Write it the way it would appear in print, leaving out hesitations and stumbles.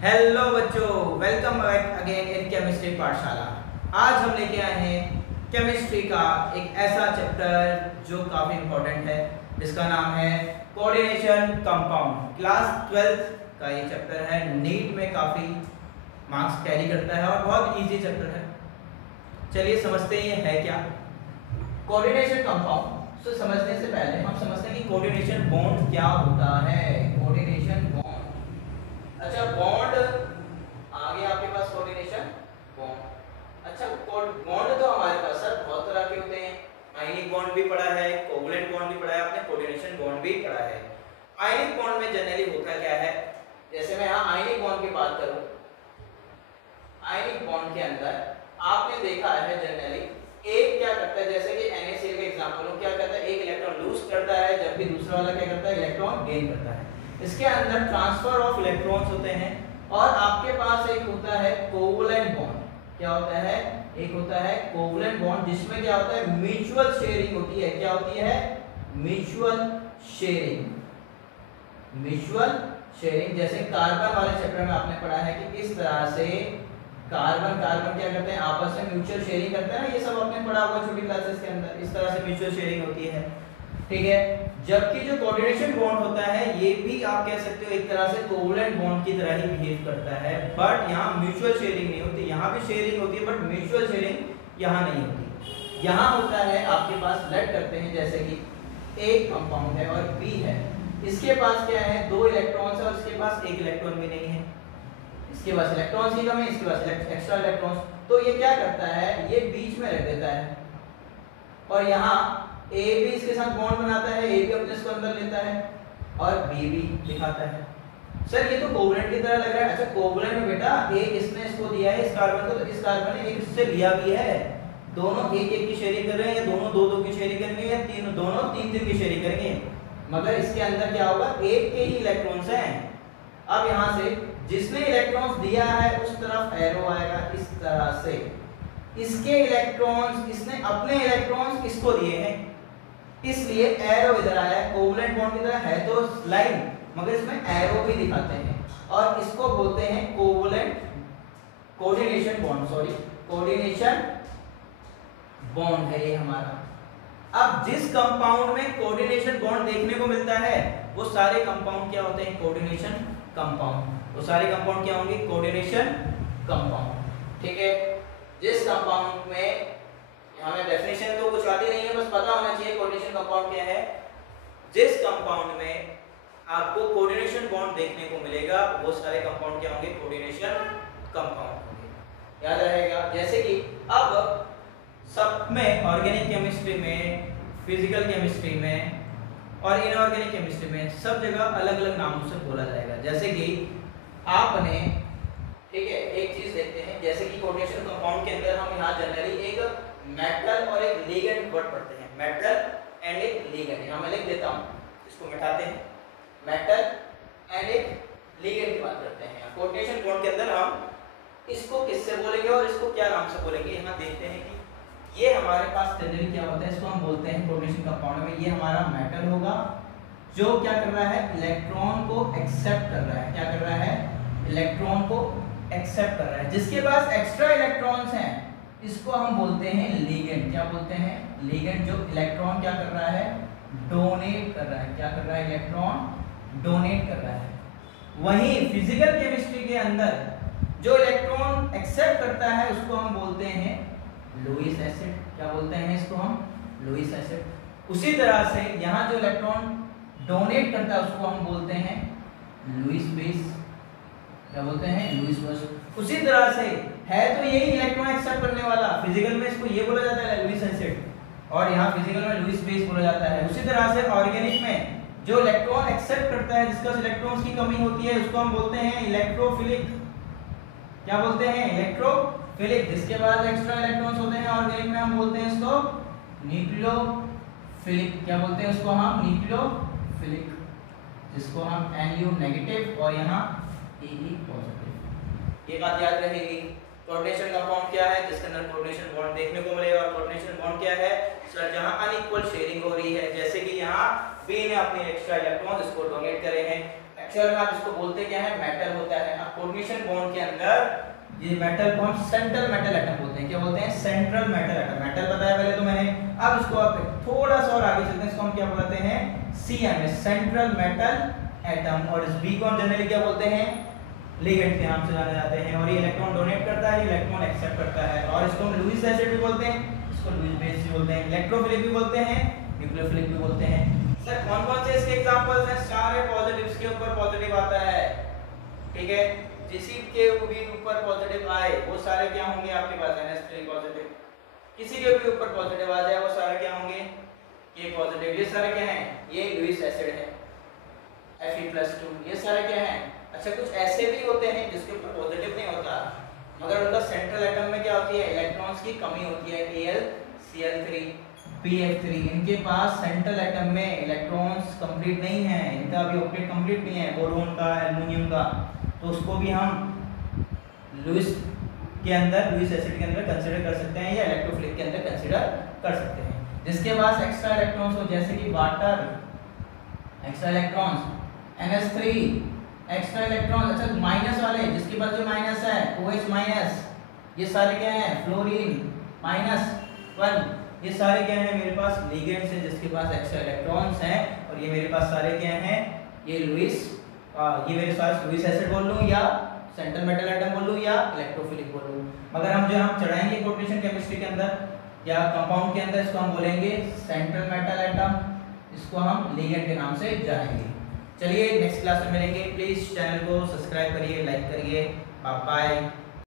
Hello बच्चों, welcome back again in chemistry पाठशाला। आज हम लेके आए हैं केमिस्ट्री का एक ऐसा चैप्टर जो काफ़ी इम्पोर्टेंट है, जिसका नाम है कोऑर्डिनेशन कंपाउंड। क्लास 12th का ये चैप्टर है, नीट में काफ़ी मार्क्स कैरी करता है और बहुत इजी चैप्टर है। चलिए समझते हैं ये है क्या कोऑर्डिनेशन कंपाउंड। तो समझने से पहले हम समझते हैं कि कोऑर्डिनेशन बॉन्ड क्या होता है। कोऑर्डिनेशन बॉन्ड, अच्छा बॉन्ड आ गया आपके पास, कोऑर्डिनेशन बॉन्ड। अच्छा बॉन्ड तो हमारे पास सर बहुत तरह के होते हैं। आयनिक बॉन्ड भी पढ़ा है, कोवलेंट बॉन्ड भी पढ़ा है, आपने कोऑर्डिनेशन बॉन्ड भी पढ़ा है। आयनिक बॉन्ड में जनरली होता क्या है, जैसे मैं यहाँ आयनिक बॉन्ड की बात करूं, आयनिक बॉन्ड के अंदर आपने देखा है जनरली एक क्या करता है, जैसे कि NaCl का एग्जांपल हो, क्या करता है, एक इलेक्ट्रॉन लूज करता है, जबकि दूसरा वाला क्या करता है, इलेक्ट्रॉन गेन करता है। इसके अंदर ट्रांसफर ऑफ इलेक्ट्रॉन्स होते हैं। और आपके पास एक होता है कोवलेंट बॉन्ड। क्या होता है, एक होता है कोवलेंट बॉन्ड, जिसमें क्या होता है, म्यूचुअल शेयरिंग होती है। क्या होती है, म्यूचुअल शेयरिंग। म्यूचुअल शेयरिंग, जैसे कार्बन वाले चैप्टर में आपने पढ़ा है कि किस तरह से कार्बन क्या करते हैं, आपस में म्यूचुअल शेयरिंग करते हैं ना, ये सब आपने पढ़ा होगा छोटी क्लासेस के अंदर। इस तरह से म्यूचुअल शेयरिंग होती है, ठीक है। जबकि जो कोऑर्डिनेशन बॉन्ड होता है, ये भी आप कह सकते हो एक तरह से कोवलेंट बॉन्ड की तरह ही बिहेव करता है, बट यहाँ म्यूचुअल शेयरिंग नहीं होती। यहाँ भी शेयरिंग होती है, बट म्यूचुअल शेयरिंग यहाँ नहीं होती। यहाँ होता है आपके पास ब्लड करते हैं, जैसे कि एक कंपाउंड है और बी है, इसके पास क्या है, 2 इलेक्ट्रॉन्स है और इसके पास एक इलेक्ट्रॉन भी नहीं है। इसके पास इलेक्ट्रॉन्स की कमी है, इसके पास एक्स्ट्रा इलेक्ट्रॉन्स। तो ये क्या करता है, ये बीच में रख देता है और यहाँ ए भी इसके साथ बॉन्ड बनाता है, ए भी अपने इसको अंदर लेता है और बी भी दिखाता है। सर ये तो कोवलेंट की तरह लग रहा है। अच्छा कोवलेंट में बेटा एक इसने इसको दिया है, इस कार्बन को, तो इस कार्बन ने एक इससे लिया भी है। दोनों एक एक की शेयरिंग कर रहे हैं, या दोनों दो दो की शेयरिंग करेंगे, या दोनों तीन तीन की शेयरिंग करेंगे, मगर इसके अंदर क्या होगा, एक के ही इलेक्ट्रॉन्स हैं। अब यहाँ से जिसने इलेक्ट्रॉन्स दिया है उस तरफ एरो आएगा इस तरह से। इसके इलेक्ट्रॉन्स, इसने अपने इलेक्ट्रॉन्स इसको दिए हैं, इसलिए एरो इधर आया है। कोवलेंट बॉन्ड की तरह है तो लाइन, मगर इसमें एरो भी दिखाते हैं और इसको बोलते हैं covalent coordination bond, sorry coordination bond है ये हमारा। अब जिस कंपाउंड में कोऑर्डिनेशन बॉन्ड देखने को मिलता है, वो सारे कंपाउंड क्या होते हैं, कोऑर्डिनेशन कंपाउंड। वो सारे कंपाउंड क्या होंगे, कोऑर्डिनेशन कंपाउंड, ठीक है। जिस कंपाउंड में, हमें डेफिनेशन तो कुछ आती नहीं है, बस पता होना चाहिए कोऑर्डिनेशन कंपाउंड क्या है। जिस कंपाउंड में आपको कोऑर्डिनेशन बॉन्ड देखने को मिलेगा, वो सारे कंपाउंड क्या होंगे, कोऑर्डिनेशन कंपाउंड होंगे, याद रहेगा। जैसे कि अब सब में, ऑर्गेनिक केमिस्ट्री में, फिजिकल केमिस्ट्री में और इनऑर्गेनिक केमिस्ट्री में सब जगह अलग अलग नामों से बोला जाएगा। जैसे कि आपने, ठीक है, एक चीज देखते हैं, जैसे कि कोऑर्डिनेशन कंपाउंड के अंदर हम यहाँ जनरली एक मेटल और एक लिगेंड वर्ड पढ़ते हैं, मेटल एंड एक लिगेंड। यहाँ मैं लिख देता हूँ, इसको मिटाते हैं, मेटल एंड एक लिगेंड की बात करते हैं। कोऑर्डिनेशन बॉन्ड के अंदर हम इसको किससे बोलेंगे और इसको क्या नाम से बोलेंगे, यहाँ देखते हैं कि ये हमारे पास जनरली क्या होता है, इसको हम बोलते हैं कोऑर्डिनेशन कंपाउंड में, ये हमारा मेटल होगा जो क्या कर रहा है, इलेक्ट्रॉन को एक्सेप्ट कर रहा है। क्या कर रहा है, इलेक्ट्रॉन को एक्सेप्ट कर रहा है। जिसके पास एक्स्ट्रा इलेक्ट्रॉन्स हैं, इसको हम बोलते हैं लिगेंड। क्या बोलते हैं, लिगेंड। जो इलेक्ट्रॉन क्या कर रहा है, डोनेट कर रहा है। क्या कर रहा है, इलेक्ट्रॉन डोनेट कर रहा है। वहीं फिजिकल केमिस्ट्री के अंदर जो इलेक्ट्रॉन एक्सेप्ट करता है, उसको हम बोलते हैं लुईस एसिड। क्या बोलते हैं इसको हम, लुईस एसिड। उसी तरह से यहाँ जो इलेक्ट्रॉन डोनेट करता है, उसको हम बोलते हैं लुईस बेस। क्या बोलते हैं, लुईस बेस। उसी तरह से है तो यही इलेक्ट्रॉन एक्सेप्ट करने वाला, फिजिकल में इसको ये बोला जाता है लुईस एसिड, और यहाँ फिजिकल में लुईस बेस बोला जाता है। उसी तरह से ऑर्गेनिक में जो इलेक्ट्रॉन एक्सेप्ट करता है, जिसका इलेक्ट्रॉन्स की कमी होती है, उसको हम बोलते हैं इलेक्ट्रोफिलिक। क्या बोलते हैं, इलेक्ट्रोफिलिक। जिसके पास एक्स्ट्रा इलेक्ट्रॉन्स होते हैं, ऑर्गेनिक में हम बोलते हैं इसको न्यूक्लियोफिलिक। क्या बोलते हैं उसको हम, न्यूक्लियोफिलिक, जिसको हम Nu नेगेटिव और यहाँ Ee पॉजिटिव। ये बात याद रहेगी। कोऑर्डिनेशन कंपाउंड क्या है, जिसके अंदर कोऑर्डिनेशन बॉन्ड देखने को मिलेगा। और कोऑर्डिनेशन बॉन्ड क्या है सर, जहां अनइक्वल शेयरिंग हो रही है, जैसे कि यहाँ बी ने अपने एक्स्ट्रा इलेक्ट्रॉन इसको डोनेट करे हैं, एक्चुअल में आप इसको बोलते क्या है, मेटल होता है। अब कोऑर्डिनेशन बॉन्ड के अंदर ये मेटल को हम सेंट्रल मेटल एटम बोलते हैं। क्या बोलते हैं? Central metal atom. मेटल बताया पहले तो मैंने, अब इसको आप थोड़ा सा और आगे चलते हैं, इसको हम क्या बोलते हैं? CMS, central metal atom. और इस बी को हम जनरली क्या बोलते हैं? लिगेंड के नाम से जाने जाते हैं। और ये इलेक्ट्रॉन डोनेट करता है, ये इलेक्ट्रॉन एक्सेप्ट करता है। और इसको हम लुईस एसिड भी बोलते हैं, इसको लुईस बेस भी बोलते हैं, इलेक्ट्रोफिलिक भी बोलते हैं, न्यूक्लियोफिलिक भी बोलते हैं। सर कौन कौन से इसके एग्जांपल्स हैं? सारे पॉजिटिव्स के ऊपर पॉजिटिव आता है, ठीक है। किसी के भी ऊपर पॉजिटिव आए वो सारे क्या होंगे आपके पास? NH3 positive. किसी के भी ऊपर पॉजिटिव आ जाए वो सारे क्या होंगे? ये पॉजिटिव। ये सारे क्या हैं? ये लुईस एसिड है, Fe+2। ये सारे क्या हैं? अच्छा, कुछ ऐसे भी होते हैं जिसके ऊपर पॉजिटिव नहीं होता, मगर उनका सेंट्रल एटम में क्या होती है? इलेक्ट्रॉन्स की कमी होती है। AlCl3, BF3, इनके पास सेंट्रल एटम में इलेक्ट्रॉन्स कंप्लीट नहीं है, इनका अभी ऑक्टेट कंप्लीट नहीं है, बोरोन का, एल्युमिनियम का। तो उसको भी हम लुईस के अंदर, लुईस एसिड के अंदर कंसीडर कर सकते हैं या इलेक्ट्रोफिलिक के अंदर कंसीडर कर सकते हैं। जिसके पास एक्स्ट्रा इलेक्ट्रॉन्स हो, जैसे कि water, extra electrons, NH3 extra electron. अच्छा, माइनस वाले, जिसके पास जो माइनस है, OH माइनस, ये सारे क्या हैं? फ्लोरीन -1, ये सारे क्या हैं? मेरे पास लिगेंड्स हैं जिसके पास एक्स्ट्रा इलेक्ट्रॉन्स हैं। और ये मेरे पास सारे क्या हैं? ये लुईस, ये मेरे पास लुईस एसिड बोल लूं या सेंट्रल मेटल एटम बोल लूं या इलेक्ट्रोफिलिक बोल लूं। मगर हम जो हम चढ़ाएंगे कोऑर्डिनेशन केमिस्ट्री के अंदर या कंपाउंड के अंदर, इसको हम बोलेंगे सेंट्रल मेटल एटम, इसको हम लिगेंड के नाम से जानेंगे। चलिए नेक्स्ट क्लास में मिलेंगे। प्लीज चैनल को सब्सक्राइब करिए, लाइक करिए। Bye bye.